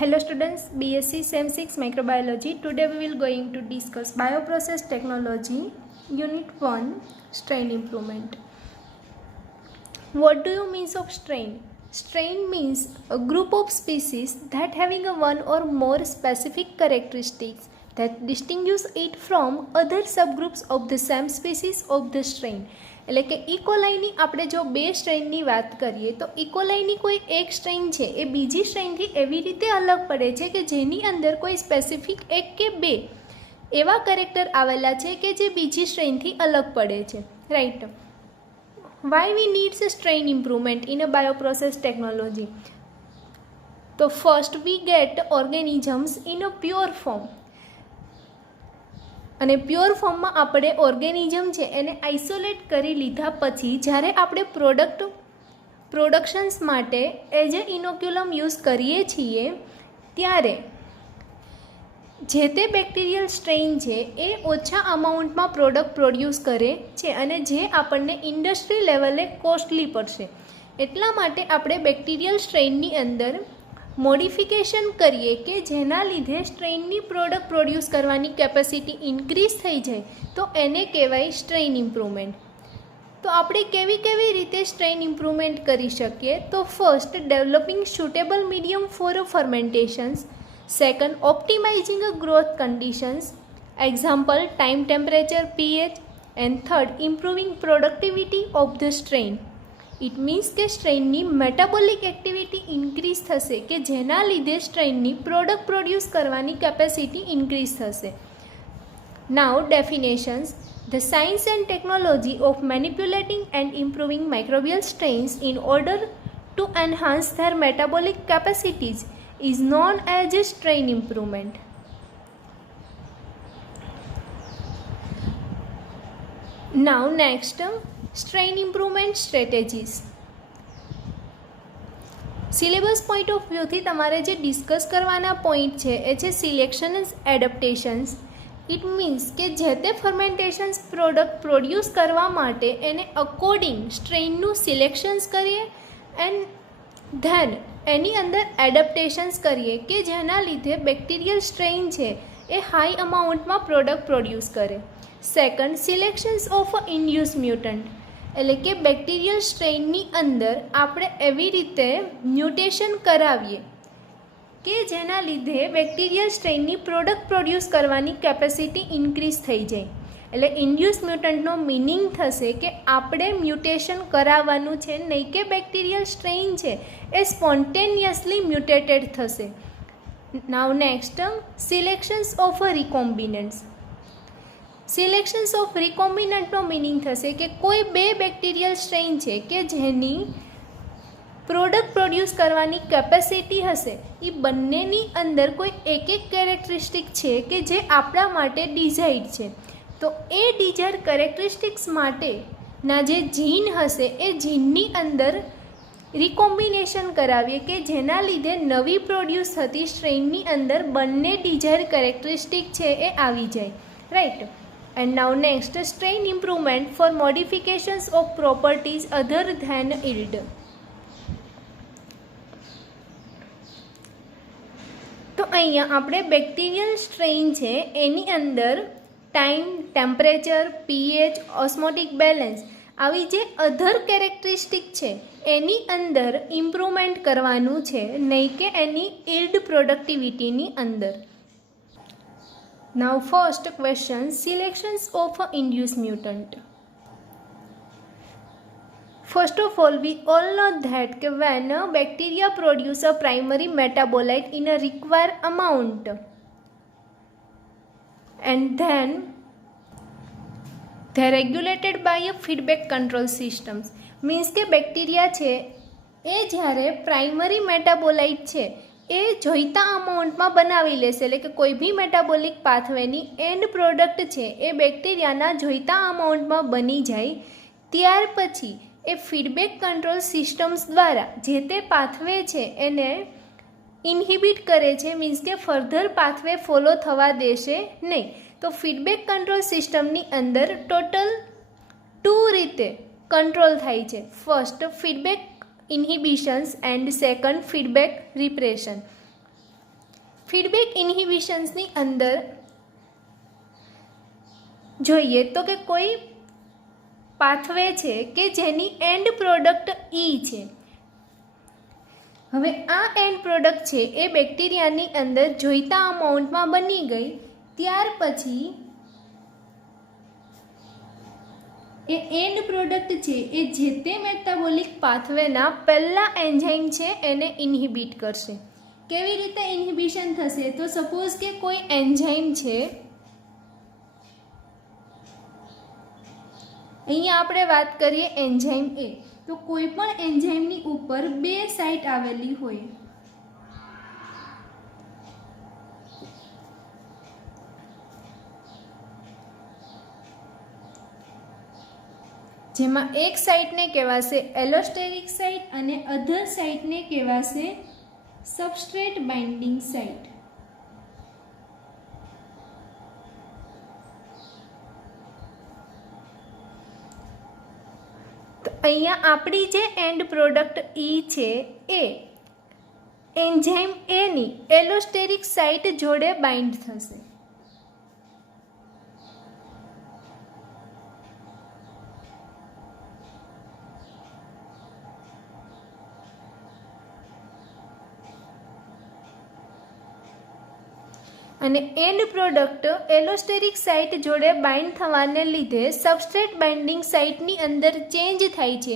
Hello students, BSc Sem 6 Microbiology. Today we will going to discuss Bioprocess Technology, Unit 1, Strain Improvement. What do you mean of strain? Strain means a group of species that having a one or more specific characteristics that distinguish it from other subgroups of the same species of the strain. એટલે કે ઇકોલાઈની આપણે જો બે સ્ટ્રેઇનની વાત કરીએ તો ઇકોલાઈની કોઈ એક સ્ટ્રેઇન છે એ બીજી સ્ટ્રેઇનથી એવી રીતે અલગ પડે છે કે જેની અંદર કોઈ સ્પેસિફિક એક કે બે એવા કેરેક્ટર આવેલા છે કે જે બીજી સ્ટ્રેઇનથી અલગ પડે છે, right. Why we need a strain improvement in a bioprocess technology? So first we get organisms in a pure form. અને પ્યોર ફોર્મમાં આપણે ઓર્ગેનિઝમ છે એને આઇસોલેટ કરી લીધા પછી જ્યારે આપણે પ્રોડક્શન્સ માટે એઝ એ ઇનોક્યુલમ યુઝ કરીએ છીએ ત્યારે જે તે બેક્ટેરિયલ સ્ટ્રેઇન છે એ ઓછા અમાઉન્ટમાં પ્રોડક્ટ પ્રોડ્યુસ કરે છે અને જે આપણને ઇન્ડસ્ટ્રી લેવલે કોસ્ટલી પડશે. એટલા માટે આપણે બેક્ટેરિયલ સ્ટ્રેઇનની અંદર મોડિફિકેશન કરીએ કે જેના લીધે સ્ટ્રેઇનની પ્રોડક્ટ પ્રોડ્યુસ કરવાની કેપેસિટી ઇન્ક્રીઝ થઈ જાય તો એને કહેવાય સ્ટ્રેઇન ઇમ્પ્રુવમેન્ટ. તો આપણે કેવી રીતે સ્ટ્રેઇન ઇમ્પ્રુવમેન્ટ કરી શકીએ? તો first, developing suitable medium for fermentations. Second, optimising growth conditions, example time, temperature, pH. And third, improving productivity of the strain. It means કે સ્ટ્રેઇનની મેટાબોલિક એક્ટિવિટી ઇન્ક્રીઝ થશે કે જેના લીધે સ્ટ્રેઇનની પ્રોડક્ટ પ્રોડ્યુસ કરવાની કેપેસિટી ઇન્ક્રીઝ થશે. Now definitions. The science and technology of manipulating and improving microbial strains in order to enhance their metabolic capacities is known as a strain improvement. Now next, strain improvement strategies. Syllabus point of વ્યૂથી તમારે જે discuss કરવાના point છે એ છે selection and adaptations. It means કે જે તે ફર્મેન્ટેશન્સ પ્રોડક્ટ પ્રોડ્યુસ કરવા માટે એને અકોર્ડિંગ સ્ટ્રેઇનનું સિલેક્શન્સ કરીએ એન્ડ ધેન એની અંદર એડપ્ટેશન્સ કરીએ કે જેના લીધે બેક્ટેરિયલ સ્ટ્રેઇન છે એ હાઈ અમાઉન્ટમાં પ્રોડક્ટ પ્રોડ્યુસ કરે. Second, selections of induce mutant. એટલે કે બેક્ટેરિયલ સ્ટ્રેઇનની અંદર આપણે એવી રીતે મ્યુટેશન કરાવીએ કે જેના લીધે બેક્ટેરિયલ સ્ટ્રેઇનની પ્રોડક્ટ પ્રોડ્યુસ કરવાની કેપેસિટી ઇન્ક્રીઝ થઈ જાય. એટલે ઇન્ડ્યુસ મ્યુટન્ટનો મિનિંગ થશે કે આપણે મ્યુટેશન કરાવવાનું છે, નહીં કે બેક્ટેરિયલ સ્ટ્રેઇન છે એ સ્પોન્ટેનિયસલી મ્યુટેટેડ થશે. નાઉ next, selections of રિકોમ્બિનન્ટ્સ. Selections of રિકોમ્બિનન્ટનો meaning થશે કે કોઈ બે બેક્ટેરિયલ સ્ટ્રેઇન છે કે જેની પ્રોડક્ટ પ્રોડ્યુસ કરવાની કેપેસિટી હશે, એ બંનેની અંદર કોઈ એક કેરેક્ટરિસ્ટિક છે કે જે આપણા માટે ડિઝાયર્ડ છે. તો એ ડિઝાયર્ડ કેરેક્ટરિસ્ટિક્સ માટેના જે જીન હશે એ જીનની અંદર રિકોમ્બિનેશન કરાવીએ કે જેના લીધે નવી પ્રોડ્યુસ થતી સ્ટ્રેઇનની અંદર બંને ડિઝાયર્ડ કેરેક્ટરિસ્ટિક છે એ આવી જાય, right. And now next, strain improvement for modifications of properties other than yield. તો અહીંયા આપણે બેક્ટેરિયલ સ્ટ્રેઇન છે એની અંદર time, temperature, pH, osmotic balance આવી જે અધર કેરેક્ટરિસ્ટિક છે એની અંદર ઇમ્પ્રુવમેન્ટ કરવાનું છે, નહીં કે એની yield પ્રોડક્ટિવિટીની અંદર. Now first question, selections of induced mutant. First of all, we all know that when a bacteria produce a primary metabolite in a required amount and then they are regulated by a feedback control systems. Means કે bacteria છે એ જ્યારે primary metabolite છે એ જોઈતા અમાઉન્ટમાં બનાવી લેશે. એટલે કે કોઈ બી મેટાબોલિક પાથવેની એન્ડ પ્રોડક્ટ છે એ બેક્ટેરિયાના જોઈતા અમાઉન્ટમાં બની જાય ત્યાર પછી એ ફીડબેક કંટ્રોલ સિસ્ટમ્સ દ્વારા જે તે પાથવે છે એને ઇન્હિબિટ કરે છે. મીન્સ કે ફર્ધર પાથવે ફોલો થવા દેશે નહીં. તો ફીડબેક કંટ્રોલ સિસ્ટમની અંદર ટોટલ 2 રીતે કંટ્રોલ થાય છે. First, feedback inhibitions and second, feedback repression. Feedback ઇન્હિબિશન્સની અંદર જોઈએ તો કે કોઈ પાથવે છે કે જેની એન્ડ પ્રોડક્ટ ઈ છે. હવે આ એન્ડ પ્રોડક્ટ છે એ બેક્ટેરિયાની અંદર જોઈતા અમાઉન્ટમાં બની ગઈ, ત્યાર પછી એ એન્ડ પ્રોડક્ટ છે એ જે તે મેટાબોલિક પાથવેના પહેલા એન્ઝાઇમ છે એને ઇન્હિબિટ કરશે. કેવી રીતે ઇન્હિબિશન થશે? તો સપોઝ કે કોઈ એન્ઝાઇમ છે, અહીંયા આપણે વાત કરીએ એન્ઝાઇમ એ, તો કોઈ પણ એન્ઝાઇમની ઉપર બે સાઇટ આવેલી હોય, જેમાં એક સાઇટને કહેવાશે એલોસ્ટેરિક સાઇટ અને અધર સાઇટને કહેવાશે સબસ્ટ્રેટ બાઇન્ડિંગ સાઇટ. તો અહીંયા આપણી જે એન્ડ પ્રોડક્ટ ઈ છે એ એન્ઝાઇમ એની એલોસ્ટેરિક સાઇટ જોડે બાઇન્ડ થશે. અને એન્ડ પ્રોડક્ટ એલોસ્ટેરિક સાઇટ જોડે બાઇન્ડ થવાને લીધે સબસ્ટ્રેટ બાઇન્ડિંગ સાઇટની અંદર ચેન્જ થાય છે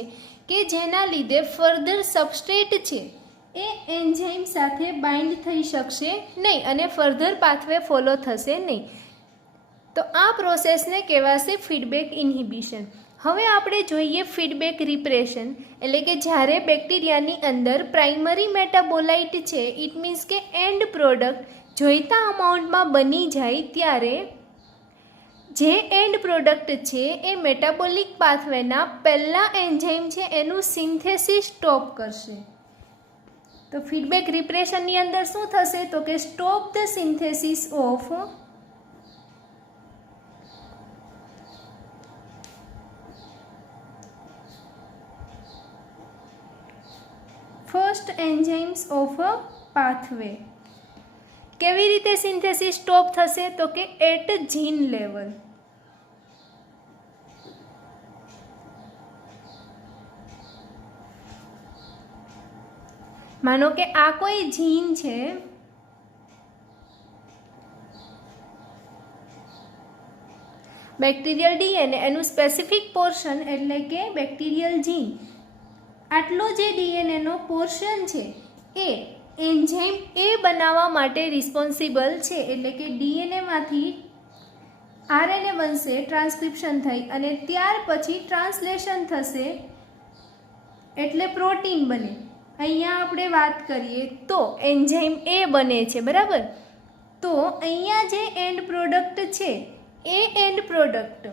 કે જેના લીધે ફર્ધર સબસ્ટ્રેટ છે એ એન્ઝાઇમ સાથે બાઇન્ડ થઈ શકશે નહીં અને ફર્ધર પાથવે ફોલો થશે નહીં. તો આ પ્રોસેસને કહેવાશે ફીડબેક ઇન્હિબિશન. હવે આપણે જોઈએ ફીડબેક રિપ્રેશન, એટલે કે જ્યારે બેક્ટેરિયાની અંદર પ્રાઇમરી મેટાબોલાઇટ છે, ઇટ મીન્સ કે એન્ડ પ્રોડક્ટ જોઈતા અમાઉન્ટમાં બની જાય ત્યારે જે એન્ડ પ્રોડક્ટ છે એ મેટાબોલિક પાથવેના પહેલા એન્ઝાઇમ છે એનું સિન્થેસિસ સ્ટોપ કરશે. તો ફીડબેક રિપ્રેશનની અંદર શું થશે? તો કે stop the synthesis of first enzymes of a pathway. કેવી રીતે સિન્થેસિસ સ્ટોપ થશે? તો કે એટ જીન લેવલ. માનો કે આ કોઈ જીન છે, બેક્ટેરિયલ ડીએનએ એનું સ્પેસિફિક પોર્શન એટલે કે બેક્ટેરિયલ જીન, આટલો જે ડીએનએનો પોર્શન છે એ એન્ઝાઇમ એ બનાવવા માટે રિસ્પોન્સિબલ છે. એટલે કે ડીએનએમાંથી આરએનએ બનશે, ટ્રાન્સક્રિપ્શન થઈ અને ત્યાર પછી ટ્રાન્સલેશન થશે એટલે પ્રોટીન બને. અહીંયા આપણે વાત કરીએ તો એન્ઝાઇમ એ બને છે, બરાબર. તો અહીંયા જે એન્ડ પ્રોડક્ટ છે એ એન્ડ પ્રોડક્ટ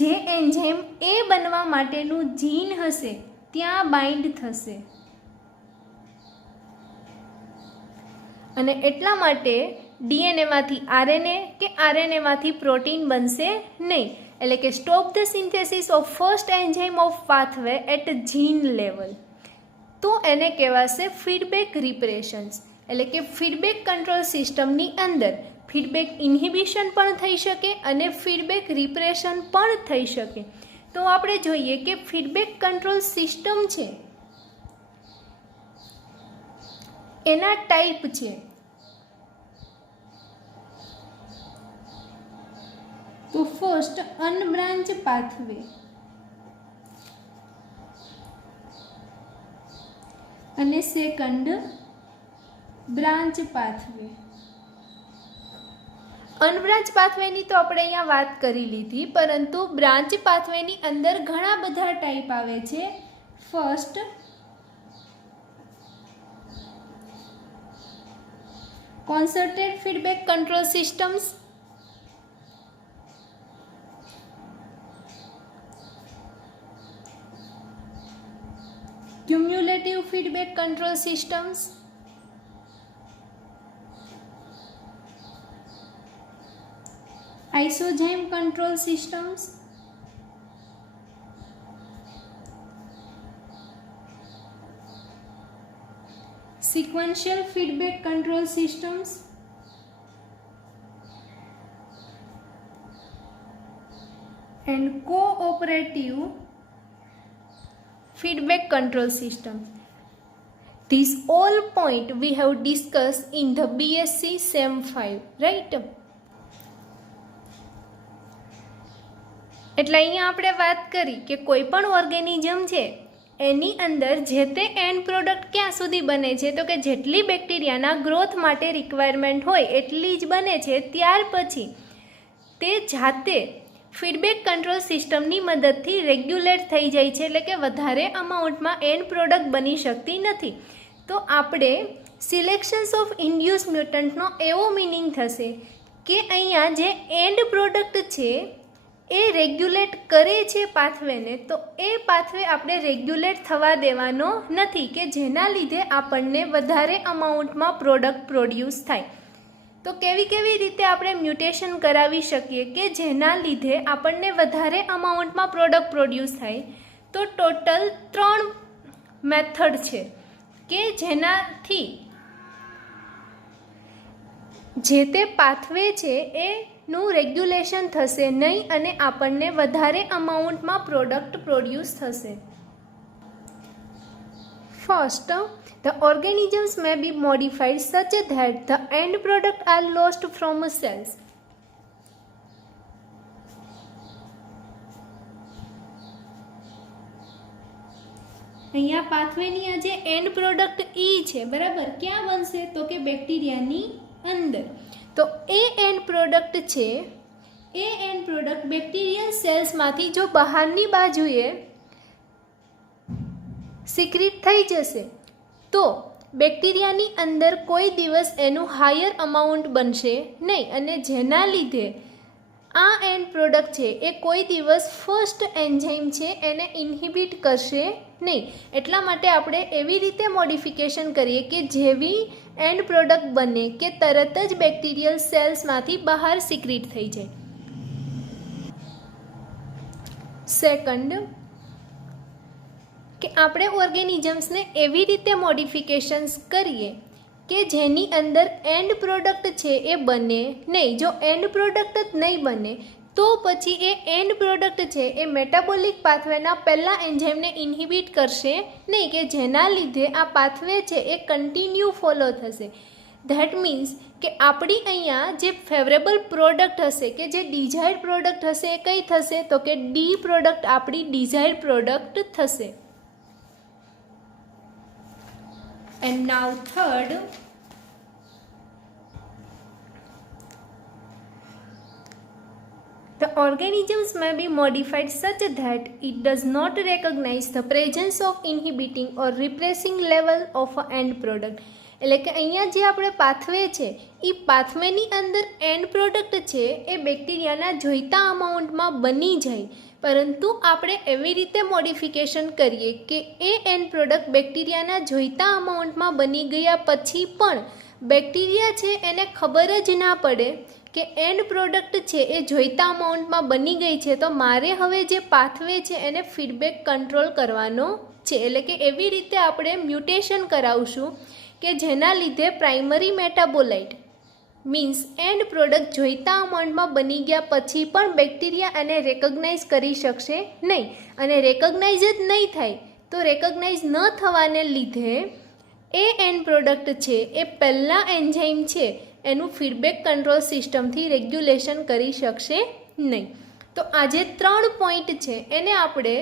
જે એન્ઝાઇમ એ બનવા માટેનું જીન હશે ત્યાં બાઇન્ડ થશે અને એટલા માટે ડીએનએમાંથી આરએનએ કે આરએનએમાંથી પ્રોટીન બનશે નહીં. એટલે કે stop the synthesis of first enzyme of pathway at gene level. તો એને કહેવાશે ફીડબેક રિપ્રેશન્સ. એટલે કે ફીડબેક કંટ્રોલ સિસ્ટમની અંદર ફીડબેક ઇન્હિબિશન પણ થઈ શકે અને ફીડબેક રિપ્રેશન પણ થઈ શકે. તો આપણે જોઈએ કે ફીડબેક કંટ્રોલ સિસ્ટમ છે એના ટાઈપ છે. તો ફર્સ્ટ અનબ્રાન્ચ પાથવે અને સેકન્ડ બ્રાન્ચ પાથવે. અનબ્રાન્ચ પાથવેની તો આપણે અહીંયા વાત કરી લીધી, પરંતુ બ્રાન્ચ પાથવેની અંદર ઘણા બધા ટાઈપ આવે છે. First concerted feedback control systems, cumulative feedback control systems, isozyme control systems, sequential feedback control systems, and cooperative feedback control systems. These all point we have discussed in the BSc Sem 5, right? એટલે અહીંયા આપણે વાત કરી કે કોઈ પણ organism છે એની અંદર જે તે એન્ડ પ્રોડક્ટ ક્યાં સુધી બને છે તો કે જેટલી બેક્ટેરિયાના ગ્રોથ માટે રિક્વાયરમેન્ટ હોય એટલી જ બને છે, ત્યાર પછી તે જાતે ફીડબેક કંટ્રોલ સિસ્ટમની મદદથી રેગ્યુલેટ થઈ જાય છે, એટલે કે વધારે અમાઉન્ટમાં એન્ડ પ્રોડક્ટ બની શકતી નથી. તો આપણે સિલેક્શન્સ ઓફ ઇન્ડ્યુસ મ્યુટન્ટનો એવો મિનિંગ થશે કે અહીંયા જે એન્ડ પ્રોડક્ટ છે એ રેગ્યુલેટ કરે છે પાથવેને, તો એ પાથવે આપણે રેગ્યુલેટ થવા દેવાનો નથી કે જેના લીધે આપણને વધારે અમાઉન્ટમાં પ્રોડક્ટ પ્રોડ્યુસ થાય. તો કેવી રીતે આપણે મ્યુટેશન કરાવી શકીએ કે જેના લીધે આપણને વધારે અમાઉન્ટમાં પ્રોડક્ટ પ્રોડ્યુસ થાય? તો ટોટલ 3 મેથડ છે કે જેનાથી જે તે પાથવે છે એનું રેગ્યુલેશન થશે નહીં અને આપણને વધારે અમાઉન્ટમાં પ્રોડક્ટ પ્રોડ્યુસ થશે. First, the organisms may be modified such that the end product are lost from cells. અહીંયા પાથવેની આ જે એન્ડ પ્રોડક્ટ ઈ છે, બરાબર, ક્યાં બનશે તો કે બેક્ટેરિયાની અંદર. તો એ એન્ડ પ્રોડક્ટ છે એ એન્ડ પ્રોડક્ટ બેક્ટેરિયલ સેલ્સમાંથી જો બહારની બાજુએ સિક્રીટ થઈ જશે તો બેક્ટેરિયાની અંદર કોઈ દિવસ એનું હાયર અમાઉન્ટ બનશે નહીં અને જેના લીધે આ એન્ડ પ્રોડક્ટ છે એ કોઈ દિવસ ફર્સ્ટ એન્ઝાઇમ છે એને ઇન્હિબિટ કરશે નહીં. એટલા માટે આપણે એવી રીતે મોડિફિકેશન કરીએ કે જેવી એન્ડ પ્રોડક્ટ બને કે તરત જ બેક્ટેરિયલ સેલ્સમાંથી બહાર સિક્રીટ થઈ જાય. સેકન્ડ, કે આપણે ઓર્ગેનિઝમ્સને એવી રીતે મોડિફિકેશન્સ કરીએ કે જેની અંદર એન્ડ પ્રોડક્ટ છે એ બને નહીં. જો એન્ડ પ્રોડક્ટ જ નહીં બને તો પછી એ એન્ડ પ્રોડક્ટ છે એ મેટાબોલિક પાથવેના પહેલાં એન્ઝાઇમને ઇન્હિબિટ કરશે નહીં કે જેના લીધે આ પાથવે છે એ કન્ટિન્યુ ફોલો થશે. ધેટ મીન્સ કે આપણી અહીંયા જે ફેવરેબલ પ્રોડક્ટ હશે કે જે ડિઝાયર્ડ પ્રોડક્ટ હશે એ કઈ થશે તો કે ડી પ્રોડક્ટ આપણી ડિઝાયર્ડ પ્રોડક્ટ થશે. And now third, the organisms may be modified such that it does not recognize the presence of inhibiting or repressing level of an end product. એટલે કે અહીંયા જે આપણે પાથવે છે એ પાથવેની અંદર એન્ડ પ્રોડક્ટ છે એ બેક્ટેરિયાના જોઈતા અમાઉન્ટમાં બની જાય, પરંતુ આપણે એવી રીતે મોડિફિકેશન કરીએ કે એ એન્ડ પ્રોડક્ટ બેક્ટેરિયાના જોઈતા અમાઉન્ટમાં બની ગયા પછી પણ બેક્ટેરિયા છે એને ખબર જ ના પડે કે એન્ડ પ્રોડક્ટ છે એ જોઈતા અમાઉન્ટમાં બની ગઈ છે, તો મારે હવે જે પાથવે છે એને ફીડબેક કંટ્રોલ કરવાનો છે. એટલે કે એવી રીતે આપણે મ્યુટેશન કરાવશું કે જેના લીધે primary metabolite means and product જોઈતા અમાઉન્ટમાં બની ગયા પછી પણ બેક્ટેરિયા એને રેકગ્નાઇઝ કરી શકશે નહીં અને રેકગ્નાઇઝ જ નહીં થાય તો રેકગ્નાઇઝ ન થવાને લીધે એ એન્ડ પ્રોડક્ટ છે એ પહેલાં એન્ઝાઇમ છે એનું ફીડબેક કંટ્રોલ સિસ્ટમથી રેગ્યુલેશન કરી શકશે નહીં. તો આ જે 3 પોઈન્ટ છે એને આપણે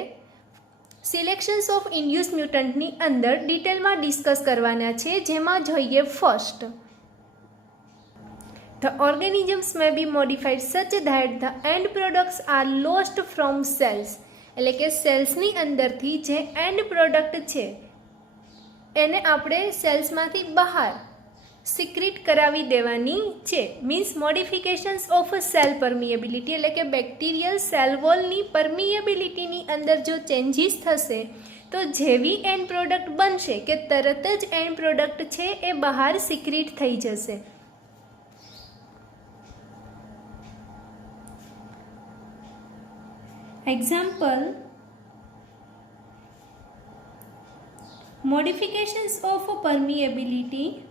સિલેક્શન્સ ઓફ ઇન્ડ્યુસ મ્યુટન્ટની અંદર ડિટેલમાં ડિસ્કસ કરવાના છે. જેમાં જોઈએ first, the organisms may be modified such that the end products are lost from cells. એટલે કે સેલ્સની અંદરથી જે એન્ડ પ્રોડક્ટ છે એને આપણે સેલ્સમાંથી બહાર સિક્રીટ કરાવી દેવાની છે. Means modifications of cell permeability, એટલે કે બેક્ટેરિયલ સેલ વોલની પરમિએબિલિટીની અંદર જો ચેન્જીસ થશે તો જેવી એન્ડ પ્રોડક્ટ બનશે કે તરત જ એન્ડ પ્રોડક્ટ છે એ બહાર સિક્રીટ થઈ જશે. Example, modifications of permeability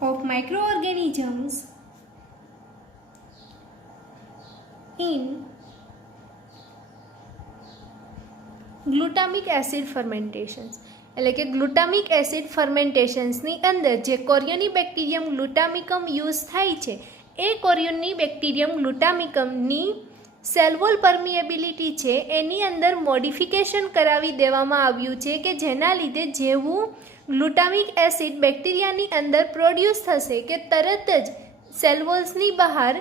of microorganisms in glutamic acid fermentations, એટલે કે ગ્લુટામિક એસિડ ફર્મેન્ટેશન્સની અંદર જે કોરિયોની બેક્ટેરિયમ ગ્લુટામિકમ યુઝ થાય છે એ કોરિયોની બેક્ટેરિયમ ગ્લુટામિકમની સેલ વોલ પરમિએબિલિટી છે એની અંદર મોડિફિકેશન કરાવી દેવામાં આવ્યું છે કે જેના લીધે જેવું ગ્લુટામિક એસિડ બેક્ટેરિયાની અંદર પ્રોડ્યુસ થશે કે તરત જ સેલ વોલ્સની બહાર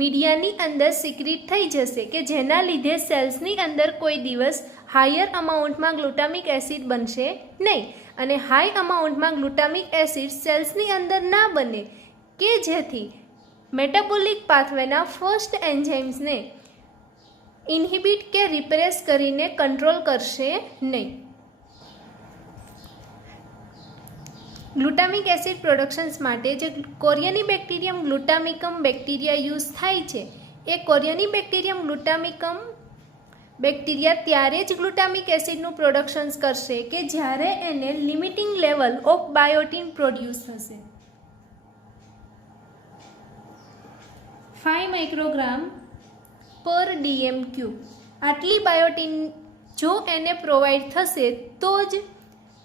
મીડિયાની અંદર સિક્રીટ થઈ જશે કે જેના લીધે સેલ્સની અંદર કોઈ દિવસ હાયર અમાઉન્ટમાં ગ્લુટામિક એસિડ બનશે નહીં અને હાઈ અમાઉન્ટમાં ગ્લુટામિક એસિડ સેલ્સની અંદર ના બને કે જેથી મેટાબોલિક પાથવેના ફર્સ્ટ એન્ઝાઇમ્સને ઇન્હિબિટ કે રિપ્રેસ કરીને કંટ્રોલ કરશે નહીં. ગ્લુટામિક એસિડ પ્રોડક્શન્સ માટે જે કોરિયોની બેક્ટેરિયમ ગ્લુટામિકમ બેક્ટેરિયા યુઝ થાય છે એ કોરિયોની બેક્ટેરિયમ ગ્લુટામિકમ બેક્ટેરિયા ત્યારે જ ગ્લુટામિક એસિડનું પ્રોડક્શન્સ કરશે કે જ્યારે એને limiting level of biotin produce થશે. 5 માઇક્રોગ્રામ પર ડીએમ ક્યુબ આટલી બાયોટીન જો એને પ્રોવાઈડ થશે તો જ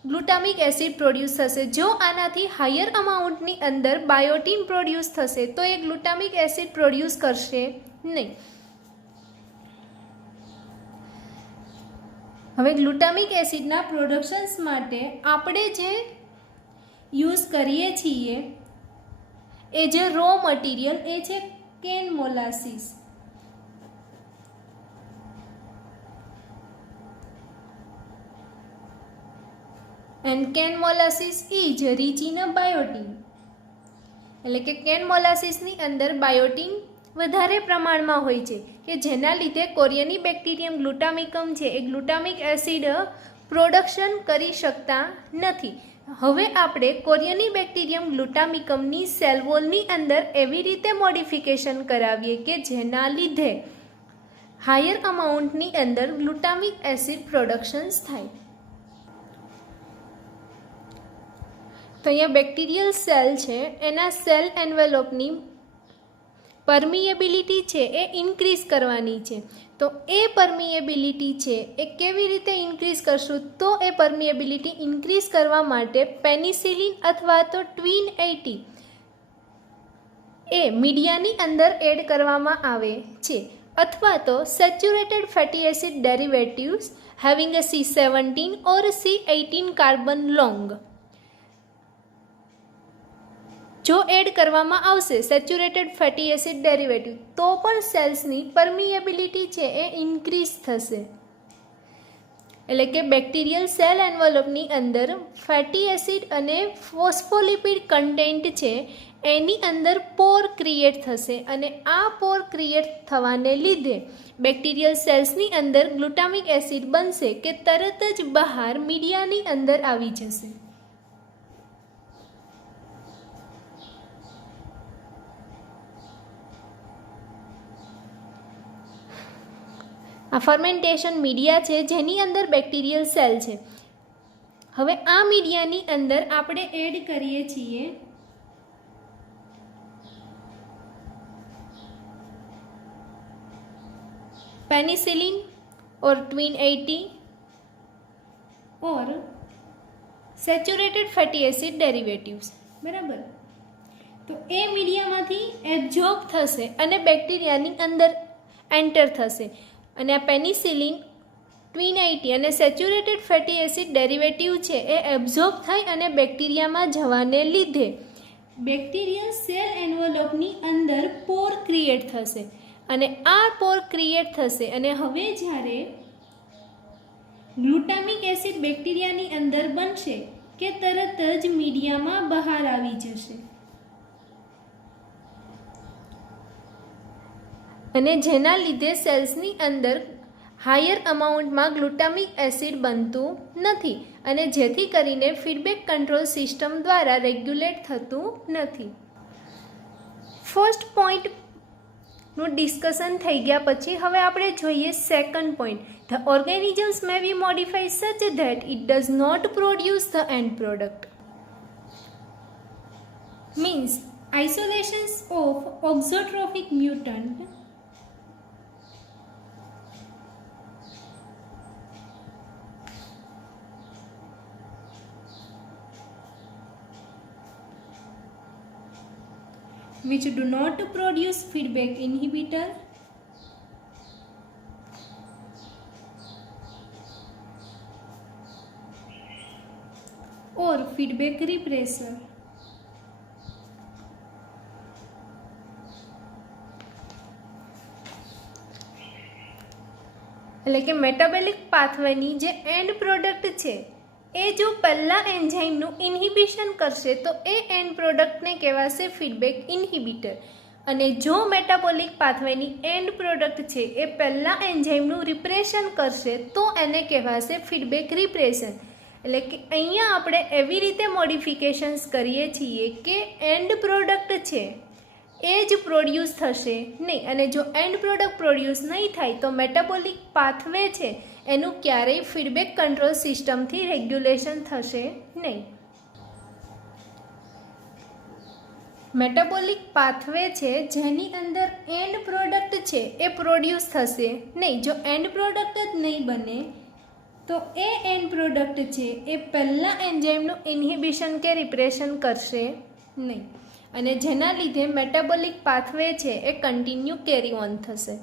ગ્લુટામિક એસિડ પ્રોડ્યુસ થશે. જો આનાથી હાયર અમાઉન્ટની અંદર બાયોટીન પ્રોડ્યુસ થશે તો એ ગ્લુટામિક એસિડ પ્રોડ્યુસ કરશે નહીં. હવે ગ્લુટામિક એસિડના પ્રોડક્શન્સ માટે આપણે જે યુઝ કરીએ છીએ એ જે રો મટીરિયલ એ છે cane molasses. And cane molasses is rich in a biotin, એટલે કે કેન મોલાસીસની અંદર બાયોટીન વધારે પ્રમાણમાં હોય છે કે જેના લીધે કોરિયોની બેક્ટેરિયમ ગ્લુટામિકમ છે એ ગ્લુટામિક એસિડ પ્રોડક્શન કરી શકતા નથી. હવે આપણે કોરિયોની બેક્ટેરિયમ ગ્લુટામિકમની સેલ વોલની અંદર એવી રીતે મોડિફિકેશન કરાવીએ કે જેના લીધે હાયર અમાઉન્ટની અંદર ગ્લુટામિક એસિડ પ્રોડક્શન્સ થાય. તો અહીંયા બેક્ટેરિયલ સેલ છે એના સેલ એન્વેલોપની પરમિએબિલિટી છે એ ઇન્ક્રીઝ કરવાની છે. તો એ પરમિએબિલિટી છે એ કેવી રીતે ઇન્ક્રીઝ કરશું? તો એ પરમિએબિલિટી ઇન્ક્રીઝ કરવા માટે પેનિસિલિન અથવા તો ટ્વીન 80 એ મીડિયાની અંદર એડ કરવામાં આવે છે અથવા તો saturated fatty acid derivatives having a C17 or C18 carbon long જો એડ કરવામાં આવશે સેચ્યુરેટેડ ફેટી એસિડ ડેરિવેટિવ તો પણ સેલ્સની પરમિએબિલિટી છે એ ઇન્ક્રીઝ થશે. એટલે કે બેક્ટેરિયલ સેલ એન્વલોપની અંદર ફેટી એસિડ અને ફોસ્ફોલિપિડ કન્ટેન્ટ છે એની અંદર પોર ક્રિએટ થશે અને આ પોર ક્રિએટ થવાને લીધે બેક્ટેરિયલ સેલ્સની અંદર ગ્લુટામિક એસિડ બનશે કે તરત જ બહાર મીડિયાની અંદર આવી જશે. આ ફર્મેન્ટેશન મીડિયા છે જેની અંદર બેક્ટેરિયલ સેલ છે. હવે આ મીડિયાની અંદર આપણે એડ કરીએ છીએ પેનિસિલિન ઓર ટ્વીન 80 ઓર સેચ્યુરેટેડ ફેટી એસિડ ડેરિવેટિવ્સ. બરાબર, તો એ મીડિયામાંથી એબ્ઝોર્બ થશે અને બેક્ટેરિયાની અંદર એન્ટર થશે અને આ પેનિસિલિન ટ્વીન 80 અને સેચ્યુરેટેડ ફેટી એસિડ ડેરિવેટિવ છે એ એબ્ઝોર્બ થઈ અને બેક્ટેરિયામાં જવાને લીધે બેક્ટેરિયલ સેલ એન્વલોપની અંદર પોર ક્રિએટ થશે અને આ પોર ક્રિએટ થશે અને હવે જ્યારે ગ્લુટામિક એસિડ બેક્ટેરિયાની અંદર બનશે કે તરત જ મીડિયામાં બહાર આવી જશે અને જેના લીધે સેલ્સની અંદર હાયર અમાઉન્ટમાં ગ્લુટામિક એસિડ બનતું નથી અને જેથી કરીને ફીડબેક કંટ્રોલ સિસ્ટમ દ્વારા રેગ્યુલેટ થતું નથી. ફર્સ્ટ પોઈન્ટ નું ડિસ્કશન થઈ ગયા પછી હવે આપણે જોઈએ second point. The organisms may be modified such that it does not produce the end product. Means isolations of auxotrophic mutant which do not produce feedback inhibitor or feedback repressor. એટલે કે metabolic પાથવેની જે and product છે એ જો પહેલાં એન્ઝાઇમનું ઇન્હિબિશન કરશે તો એ and પ્રોડક્ટને કહેવાશે ફીડબેક ઇન્હિબિટર. અને જો મેટાબોલિક પાથવેની એન્ડ પ્રોડક્ટ છે એ પહેલાં એન્ઝાઇમનું રિપ્રેશન કરશે તો એને કહેવાશે ફીડબેક રિપ્રેશન. એટલે કે અહીંયા આપણે એવી રીતે મોડિફિકેશન્સ કરીએ છીએ કે એન્ડ પ્રોડક્ટ છે એ જ પ્રોડ્યુસ થશે નહીં, અને જો એન્ડ પ્રોડક્ટ પ્રોડ્યુસ નહીં થાય તો મેટાબોલિક પાથવે છે એનું ક્યારેય ફીડબેક કંટ્રોલ સિસ્ટમથી રેગ્યુલેશન થશે નહીં. મેટાબોલિક પાથવે છે જેની અંદર એન્ડ પ્રોડક્ટ છે એ પ્રોડ્યુસ થશે નહીં. જો એન્ડ પ્રોડક્ટ જ નહીં બને તો એ એન્ડ પ્રોડક્ટ છે એ પહેલાં એન્ઝાઇમનું ઇન્હિબિશન કે રિપ્રેશન કરશે નહીં, અને જેના લીધે મેટાબોલિક પાથવે છે એ કન્ટિન્યુ કેરી ઓન થશે.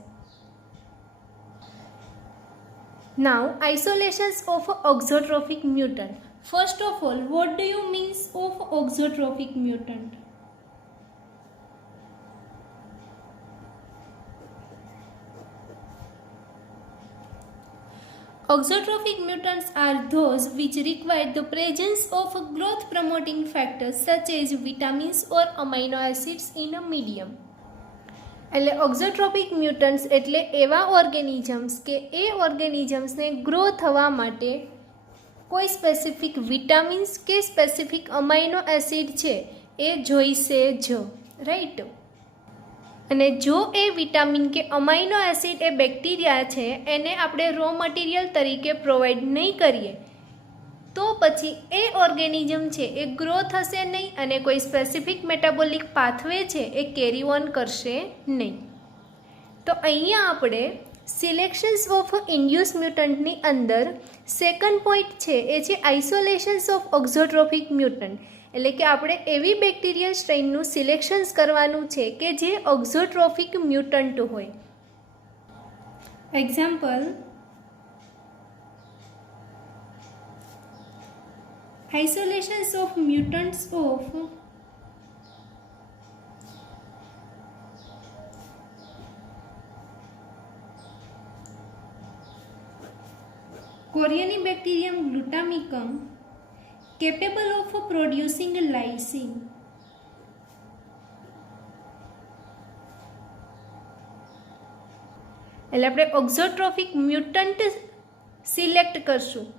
Now, isolations of auxotrophic mutant. First of all, what do you mean of auxotrophic mutant? Auxotrophic mutants are those which require the presence of growth promoting factors such as vitamins or amino acids in a medium. એટલે ઓક્ઝોટ્રોપિક mutants એટલે એવા organisms કે એ ઓર્ગેનિઝમ્સને grow થવા માટે કોઈ specific vitamins કે specific amino acid છે એ જોઈશે જ, રાઈટ. અને જો એ વિટામિન કે અમાઇનો એસિડ એ બેક્ટેરિયા છે એને આપણે રો મટીરિયલ તરીકે પ્રોવાઈડ નહીં કરીએ તો પછી એ ઓર્ગેનિઝમ છે એ ગ્રો થશે નહીં અને કોઈ સ્પેસિફિક મેટાબોલિક પાથવે છે એ કેરી ઓન કરશે નહીં. તો અહીંયા આપણે સિલેક્શન્સ ઓફ ઇન્ડ્યુસ મ્યુટન્ટની અંદર સેકન્ડ પોઈન્ટ છે એ છે આઇસોલેશન્સ ઓફ ઓક્ઝોટ્રોફિક મ્યુટન્ટ. એટલે કે આપણે એવી બેક્ટેરિયલ સ્ટ્રેઇનનું સિલેક્શન્સ કરવાનું છે કે જે ઓક્ઝોટ્રોફિક મ્યુટન્ટ હોય. Example, isolations of mutants of Corynebacterium glutamicum capable of producing lysine. એટલે આપણે ઓક્ઝોટ્રોફિક મ્યુટન્ટ સિલેક્ટ કરશું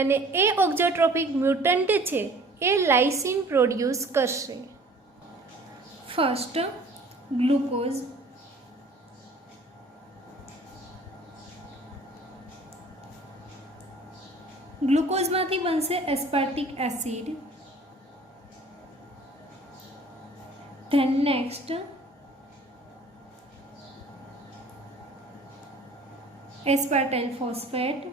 અને એ ઓક્ઝોટ્રોફિક મ્યુટન્ટ છે એ લાઇસિન પ્રોડ્યુસ કરશે. ફર્સ્ટ ગ્લુકોઝ, ગ્લુકોઝમાંથી બનશે aspartic acid. Then next aspartyl phosphate,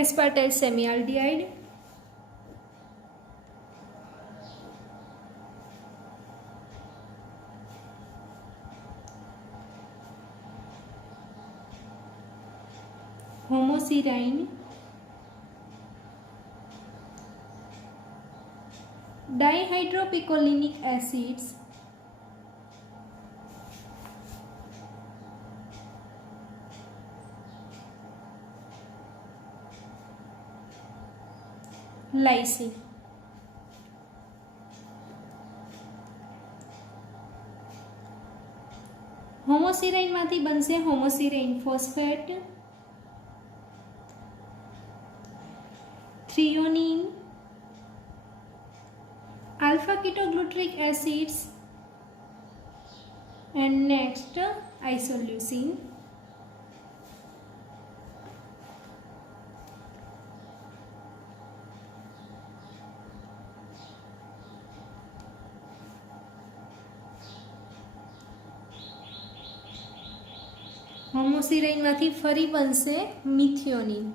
aspartyl semialdehyde, homoserine, dihydropicolinic acids, lysine. હોમોસીરાઇનમાંથી બનશે homoserine phosphate, threonine, alpha ketogluteric acids, and next isoleucine. હોમોસિરાઇનમાંથી ફરી બનશે methionine.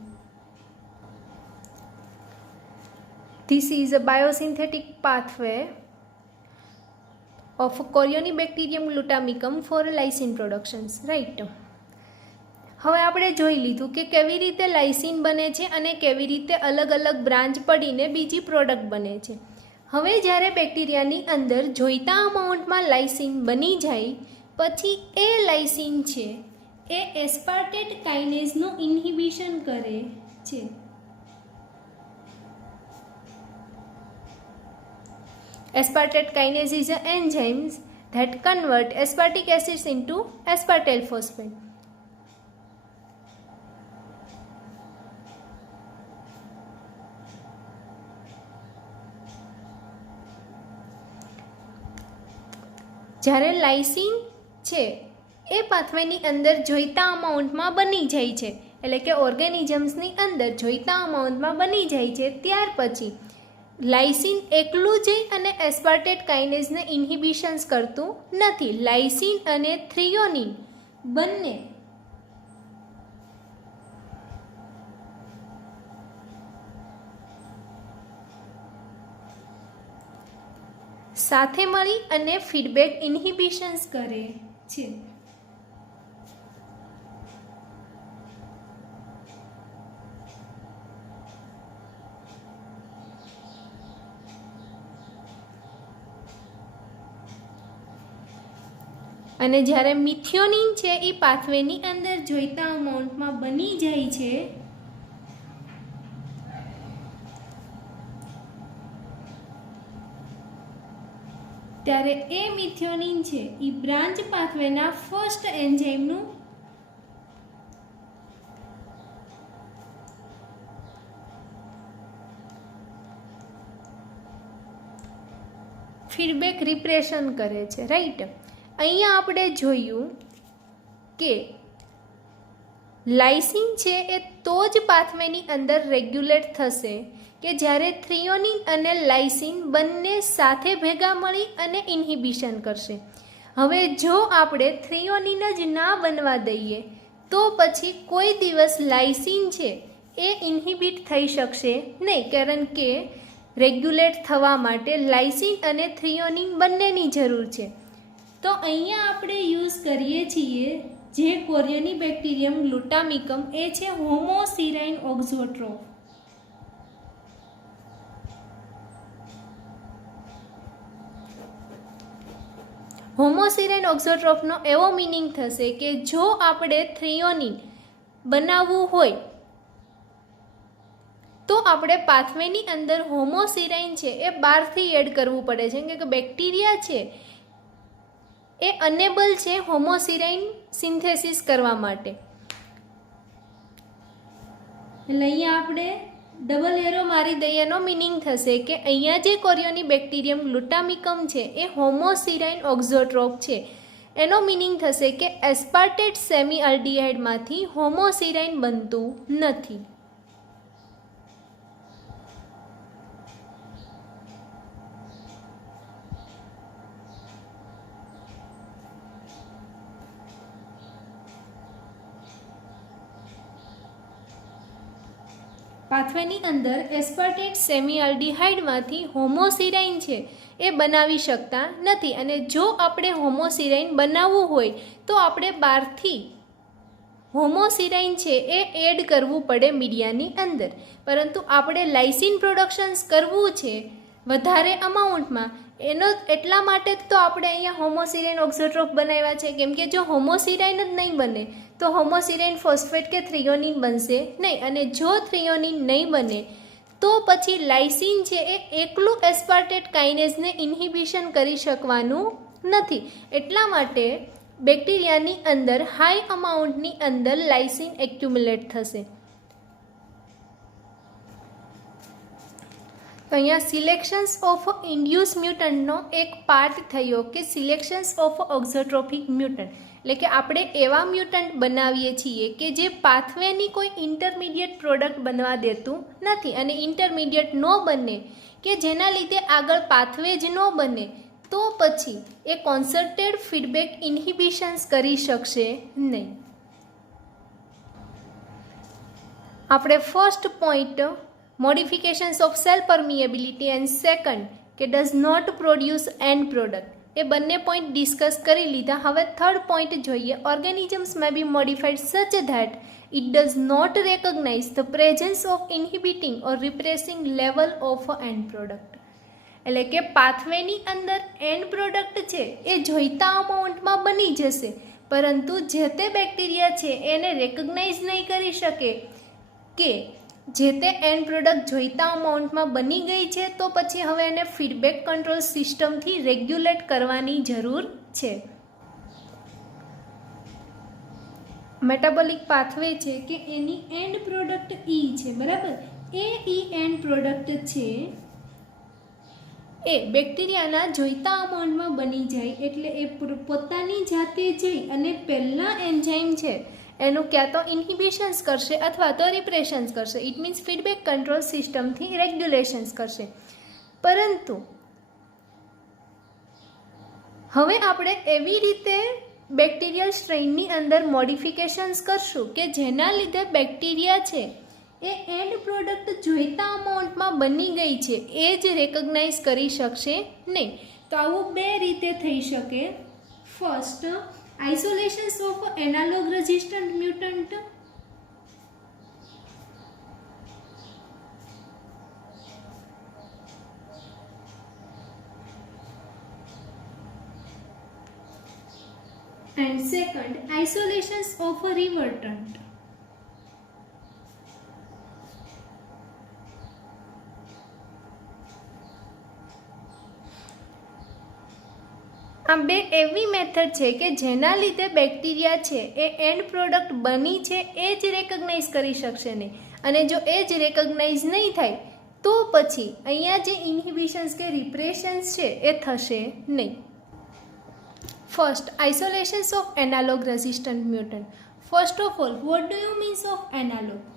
This is a biosynthetic pathway of Corynebacterium glutamicum for lysine productions, right? હવે આપણે જોઈ લીધું કે કેવી રીતે લાઇસિન બને છે અને કેવી રીતે અલગ અલગ બ્રાન્ચ પડીને બીજી પ્રોડક્ટ બને છે. હવે જ્યારે બેક્ટેરિયાની અંદર જોઈતા અમાઉન્ટમાં લાઇસિન બની જાય પછી એ લાઇસિન છે એ એસ્પાર્ટેટ કાઇનેઝનું ઇન્હિબિશન કરે છે. Aspartate kinase is an enzyme that convert aspartic acids into aspartyl phosphate. જ્યારે લાઇસિન છે એ પાથવેની અંદર જોઈતા અમાઉન્ટમાં બની જાય છે, એટલે કે ઓર્ગેનિઝમ્સની અંદર જોઈતા અમાઉન્ટમાં બની જાય છે, ત્યાર પછી લાઇસિન એકલું જઈ અને એસ્પાર્ટેટ કાઇનેઝને ઇન્હિબિશન્સ કરતું નથી. લાઇસિન અને થ્રિયોનિન બંને સાથે મળી અને ફીડબેક ઇન્હિબિશન્સ કરે છે. અને જ્યારે મિથિયોનિન છે એ પાથવેની અંદર જોઈતા અમાઉન્ટમાં બની જાય છે ત્યારે એ મિથિયોનિન છે એ બ્રાન્ચ પાથવેના ફર્સ્ટ એન્ઝાઇમનું ફીડબેક રિપ્રેશન કરે છે, રાઈટ? અહીંયા આપણે જોયું કે લાઇસિન છે એ તો જ પાથવેની અંદર રેગ્યુલેટ થશે કે જ્યારે થ્રિયોનિન અને લાઇસિન બંને સાથે ભેગા મળી અને ઇન્હિબિશન કરશે. હવે જો આપણે થ્રિયોનિન જ ના બનવા દઈએ તો પછી કોઈ દિવસ લાઇસિન છે એ ઇન્હિબિટ થઈ શકશે નહીં, કારણ કે રેગ્યુલેટ થવા માટે લાઇસિન અને થ્રિયોનિન બંનેની જરૂર છે. તો અહીંયા આપણે યુઝ કરીએ છીએ જે કોરિયોનિબેક્ટેરિયમ ગ્લુટામિકમ એ છે હોમોસિરાઇન ઓક્ઝોટ્રોફ. હોમોસિરાઇન ઓક્ઝોટ્રોફનો એવો મિનિંગ થશે કે જો આપણે થ્રિયોનિન બનાવવું હોય તો આપણે પાથવેની અંદર હોમોસિરાઇન છે એ બહારથી એડ કરવું પડે છે, કેમ કે બેક્ટેરિયા છે એ અનેબલ છે હોમોસિરાઇન સિન્થેસિસ કરવા માટે. એટલે અહીંયા આપણે ડબલ એરો મારી દઈએનો મિનિંગ થશે કે અહીંયા જે કોરિયોનિબેક્ટેરિયમ ગ્લુટામિકમ છે એ હોમોસિરાઇન ઓક્ઝોટ્રોફ છે. એનો મિનિંગ થશે કે એસ્પાર્ટેટ સેમી આલ્ડિહાઇડમાંથી હોમોસિરાઇન બનતું નથી. પાથવેની અંદર એસ્પાર્ટેટ સેમી આલ્ડિહાઇડમાંથી હોમોસિરાઇન છે એ બનાવી શકતા નથી, અને જો આપણે હોમોસિરાઇન બનાવવું હોય તો આપણે બહારથી હોમોસિરાઇન છે એ એડ કરવું પડે મીડિયાની અંદર. પરંતુ આપણે લાઇસિન પ્રોડક્શન્સ કરવું છે વધારે અમાઉન્ટમાં, એનો એટલા માટે તો આપણે અહીંયા હોમોસિરાઇન ઓક્ઝોટ્રોફ બનાવ્યા છે, કેમ કે જો હોમોસિરાઇન જ નહીં બને તો હોમોસિરાઇન ફોસ્ફેટ કે થ્રિયોનિન બનશે નહીં, અને જો થ્રિયોનિન નહીં બને તો પછી લાઇસિન છે એ એકલું એસ્પાર્ટેટ કાઇનેઝને ઇન્હિબિશન કરી શકવાનું નથી. એટલા માટે બેક્ટેરિયાની અંદર હાઈ અમાઉન્ટની અંદર લાઇસિન એક્યુમ્યુલેટ થશે. તો અહીંયા સિલેક્શન્સ ઓફ ઇન્ડ્યુસ મ્યુટન્ટનો એક પાર્ટ થયો કે સિલેક્શન્સ ઓફ ઓક્ઝોટ્રોફિક મ્યુટન્ટ, એટલે કે આપણે એવા મ્યુટન્ટ બનાવીએ છીએ કે જે પાથવેની કોઈ ઇન્ટરમીડિયેટ પ્રોડક્ટ બનવા દેતું નથી, અને ઇન્ટરમીડિયેટ ન બને કે જેના લીધે આગળ પાથવે જ ન બને તો પછી એ કોન્સર્ટેડ ફીડબેક ઇન્હિબિશન્સ કરી શકશે નહીં. આપણે first point modifications of cell permeability and second કે does not produce end product, એ બંને પોઈન્ટ ડિસ્કસ કરી લીધા. હવે થર્ડ પોઈન્ટ જોઈએ. Organisms may be modified such that it does not recognise the presence of inhibiting or repressing level of end product, એટલે કે પાથવેની અંદર એન્ડ પ્રોડક્ટ છે એ જોઈતા અમાઉન્ટમાં બની જશે, પરંતુ જે તે બેક્ટેરિયા છે એને રેકોગ્નાઇઝ નહીં કરી શકે કે જે તે એન્ડ પ્રોડક્ટ જોઈતા અમાઉન્ટમાં બની ગઈ છે, તો પછી હવે એને ફીડબેક કંટ્રોલ સિસ્ટમથી રેગ્યુલેટ કરવાની જરૂર છે. મેટાબોલિક પાથવે છે કે એની એન્ડ પ્રોડક્ટ ઈ છે, બરાબર. એ ઈ એન્ડ પ્રોડક્ટ છે એ બેક્ટેરિયાના જોઈતા અમાઉન્ટમાં બની જાય એટલે એ પોતાની જાતે જઈ અને પહેલાં એન્ઝાઇમ છે એનું ક્યાં તો ઇન્હિબિશન્સ કરશે અથવા તો રિપ્રેશન્સ કરશે. ઇટ મીન્સ ફીડબેક કંટ્રોલ સિસ્ટમથી રેગ્યુલેશન્સ કરશે. પરંતુ હવે આપણે એવી રીતે બેક્ટેરિયલ સ્ટ્રેઇનની અંદર મોડિફિકેશન્સ કરશું કે જેના લીધે બેક્ટેરિયા છે એ એન્ડ પ્રોડક્ટ જોઈતા અમાઉન્ટમાં બની ગઈ છે એ જ રેકોગ્નાઇઝ કરી શકશે નહીં. તો આવું બે રીતે થઈ શકે. First, isolations of analogue resistant mutant, and second, isolations of a revertant. આ બે એવી મેથડ છે કે જેના લીધે બેક્ટેરિયા છે એ એન્ડ પ્રોડક્ટ બની છે એ જ રેકગ્નાઇઝ કરી શકશે નહીં, અને જો એ જ રેકગ્નાઇઝ નહીં થાય તો પછી અહીંયા જે ઇન્હિબિશન્સ કે રિપ્રેશન્સ છે એ થશે નહીં. First, isolations of analogue resistant mutant. First of all, what do you means of analogue?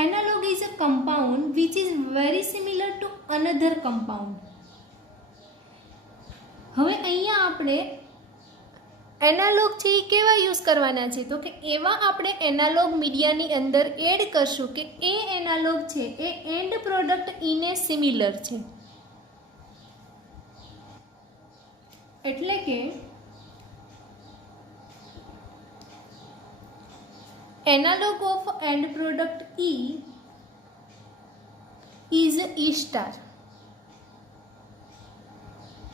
Analog is a compound which is very similar to another compound. હવે અહીંયા આપણે એનાલોગ છે એ કેવા યુઝ કરવાના છે તો કે એવા આપણે એનાલોગ મીડિયાની અંદર એડ કરશું કે એ એનાલોગ છે એ એન્ડ પ્રોડક્ટ ઈને સિમિલર છે. એટલે કે analog of end product E is E star,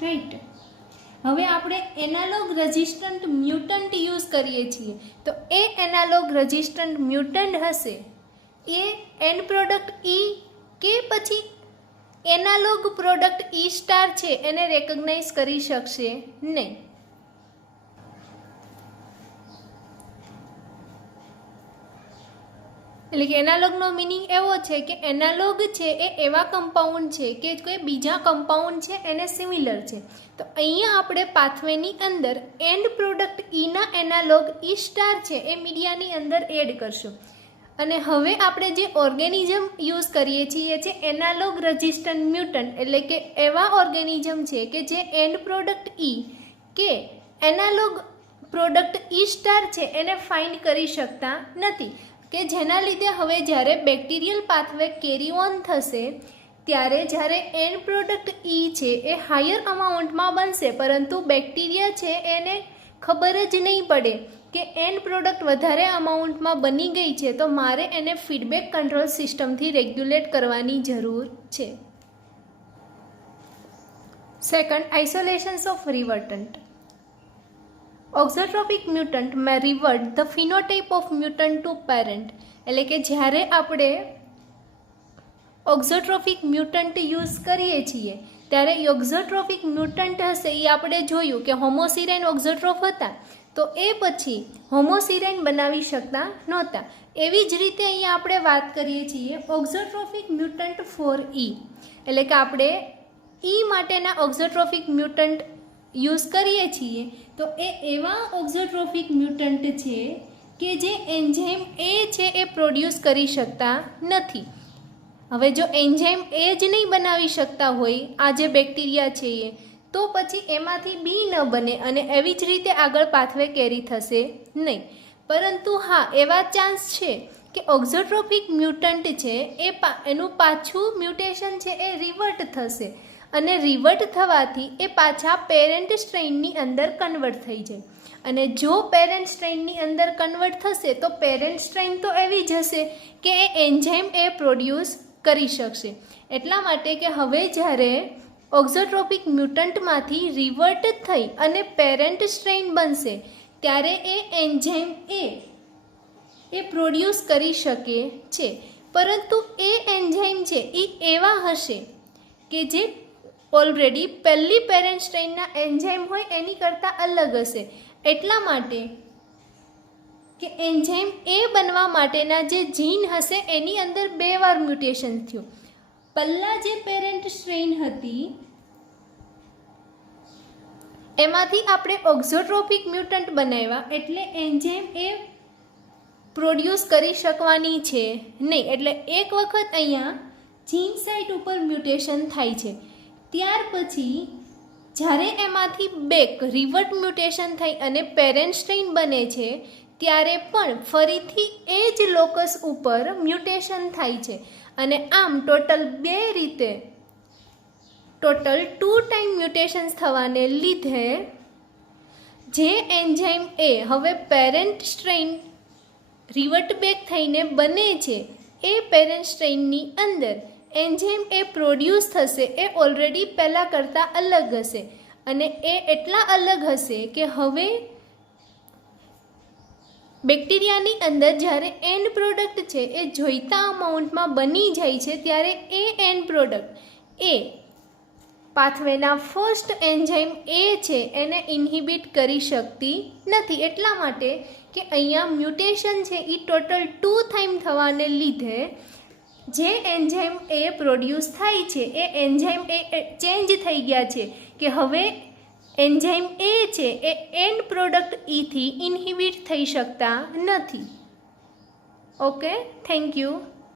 right? હવે આપણે એનાલોગ રેઝિસ્ટન્ટ મ્યુટન્ટ યુઝ કરીએ છીએ તો એ એનાલોગ રેઝિસ્ટન્ટ મ્યુટન્ટ હશે એ એન્ડ પ્રોડક્ટ E કે પછી એનાલોગ પ્રોડક્ટ E સ્ટાર છે એને રેકગ્નાઇઝ કરી શકશે નહીં. એટલે કે એનાલોગનો મિનિંગ એવો છે કે એનાલોગ છે એ એવા કમ્પાઉન્ડ છે કે કોઈ બીજા કમ્પાઉન્ડ છે એને સિમિલર છે. તો અહીંયા આપણે પાથવેની અંદર એન્ડ પ્રોડક્ટ ઈના એનાલોગ ઈ સ્ટાર છે એ મીડિયાની અંદર એડ કરશું. અને હવે આપણે જે ઓર્ગેનિઝમ યુઝ કરીએ છીએ છે એનાલોગ રેઝિસ્ટન્ટ મ્યુટન્ટ, એટલે કે એવા ઓર્ગેનિઝમ છે કે જે એન્ડ પ્રોડક્ટ ઈ કે એનાલોગ પ્રોડક્ટ ઈ સ્ટાર છે એને ફાઇન્ડ કરી શકતા નથી, કે જેના લીધે હવે જ્યારે બેક્ટેરિયલ પાથવે કેરી ઓન થશે ત્યારે જ્યારે એન્ડ પ્રોડક્ટ ઈ છે એ હાયર અમાઉન્ટમાં બનશે, પરંતુ બેક્ટેરિયા છે એને ખબર જ નહીં પડે કે એન્ડ પ્રોડક્ટ વધારે અમાઉન્ટમાં બની ગઈ છે, તો મારે એને ફીડબેક કંટ્રોલ સિસ્ટમથી રેગ્યુલેટ કરવાની જરૂર છે. Second, isolations of revertant. Auxotropic mutant may revert the phenotype of mutant to parent, એટલે કે જ્યારે આપણે ઓક્ઝોટ્રોપિક મ્યુટન્ટ યુઝ કરીએ છીએ ત્યારે ઓક્ઝોટ્રોપિક મ્યુટન્ટ હશે એ આપણે જોયું કે હોમોસિરાઇન ઓક્ઝોટ્રોફ હતા તો એ પછી હોમોસિરાઇન બનાવી શકતા નહોતા, એવી જ રીતે અહીંયા આપણે વાત કરીએ છીએ ઓક્ઝોટ્રોફિક મ્યુટન્ટ ફોર ઈ, એટલે કે આપણે ઈ માટેના ઓક્ઝોટ્રોફિક મ્યુટન્ટ યુઝ કરીએ છીએ તો એ એવા ઓક્ઝોટ્રોફિક મ્યુટન્ટ છે કે જે એન્ઝાઇમ એ છે એ પ્રોડ્યુસ કરી શકતા નથી. હવે જો એન્ઝાઇમ એ જ નહીં બનાવી શકતા હોય આ જે બેક્ટેરિયા છે એ, તો પછી એમાંથી બી ન બને અને એવી જ રીતે આગળ પાથવે કેરી થશે નહીં. પરંતુ હા, એવા ચાન્સ છે કે ઓક્ઝોટ્રોફિક મ્યુટન્ટ છે એનું પાછું મ્યુટેશન છે એ રિવર્ટ થશે અને રિવર્ટ થવાથી એ પાછા પેરેન્ટ સ્ટ્રેઇનની અંદર કન્વર્ટ થઈ જાય. અને જો પેરેન્ટ સ્ટ્રેઇનની અંદર કન્વર્ટ થશે તો પેરેન્ટ સ્ટ્રેઇન તો એવી જ હશે કે એ એન્ઝાઇમ એ પ્રોડ્યુસ કરી શકશે. એટલા માટે કે હવે જ્યારે ઓક્ઝોટ્રોફિક મ્યુટન્ટમાંથી રિવર્ટ થઈ અને પેરેન્ટ સ્ટ્રેઇન બનશે ત્યારે એ એન્ઝાઇમ એ પ્રોડ્યુસ કરી શકે છે. પરંતુ એ એન્ઝાઇમ છે એ એવા હશે કે જે ઓલરેડી પહેલી પેરેન્ટ સ્ટ્રેઇનના એન્ઝાઇમ હોય એની કરતાં અલગ હશે. એટલા માટે કે એન્ઝાઇમ એ બનવા માટેના જે જીન હશે એની અંદર 2 વાર મ્યુટેશન થયું. પહેલાં જે પેરેન્ટ સ્ટ્રેઇન હતી એમાંથી આપણે ઓક્ઝોટ્રોફિક મ્યુટન્ટ બનાવ્યા એટલે એન્ઝાઇમ એ પ્રોડ્યુસ કરી શકવાની છે નહીં. એટલે એક વખત અહીંયા જીન સાઇટ ઉપર મ્યુટેશન થાય છે. ત્યાર પછી જ્યારે એમાંથી બેક રિવર્ટ મ્યુટેશન થઈ અને પેરેન્ટ સ્ટ્રેઇન બને છે ત્યારે પણ ફરીથી એ જ લોકસ ઉપર મ્યુટેશન થાય છે. અને આમ ટોટલ 2 ટાઈમ મ્યુટેશન્સ થવાને લીધે જે એન્ઝાઇમ એ હવે પેરેન્ટ સ્ટ્રેઇન રિવર્ટ બેક થઈને બને છે એ પેરેન્ટ સ્ટ્રેઇનની અંદર એન્ઝાઇમ એ પ્રોડ્યુસ થશે એ ઓલરેડી પહેલાં કરતાં અલગ હશે. અને એ એટલા અલગ હશે કે હવે બેક્ટેરિયાની અંદર જ્યારે એન્ડ પ્રોડક્ટ છે એ જોઈતા અમાઉન્ટમાં બની જાય છે ત્યારે એ એન્ડ પ્રોડક્ટ એ પાથવેના ફર્સ્ટ એન્ઝાઇમ એ છે એને ઇન્હિબિટ કરી શકતી નથી. એટલા માટે કે અહીંયા મ્યુટેશન છે એ ટોટલ 2 ટાઈમ થવાને લીધે જે એન્ઝાઇમ એ પ્રોડ્યુસ થાય છે એ એન્ઝાઇમ એ ચેન્જ થઈ ગયા છે કે હવે એન્ઝાઇમ એ છે એ એન્ડ પ્રોડક્ટ ઈથી ઇન્હિબિટ થઈ શકતા નથી. Okay, thank you.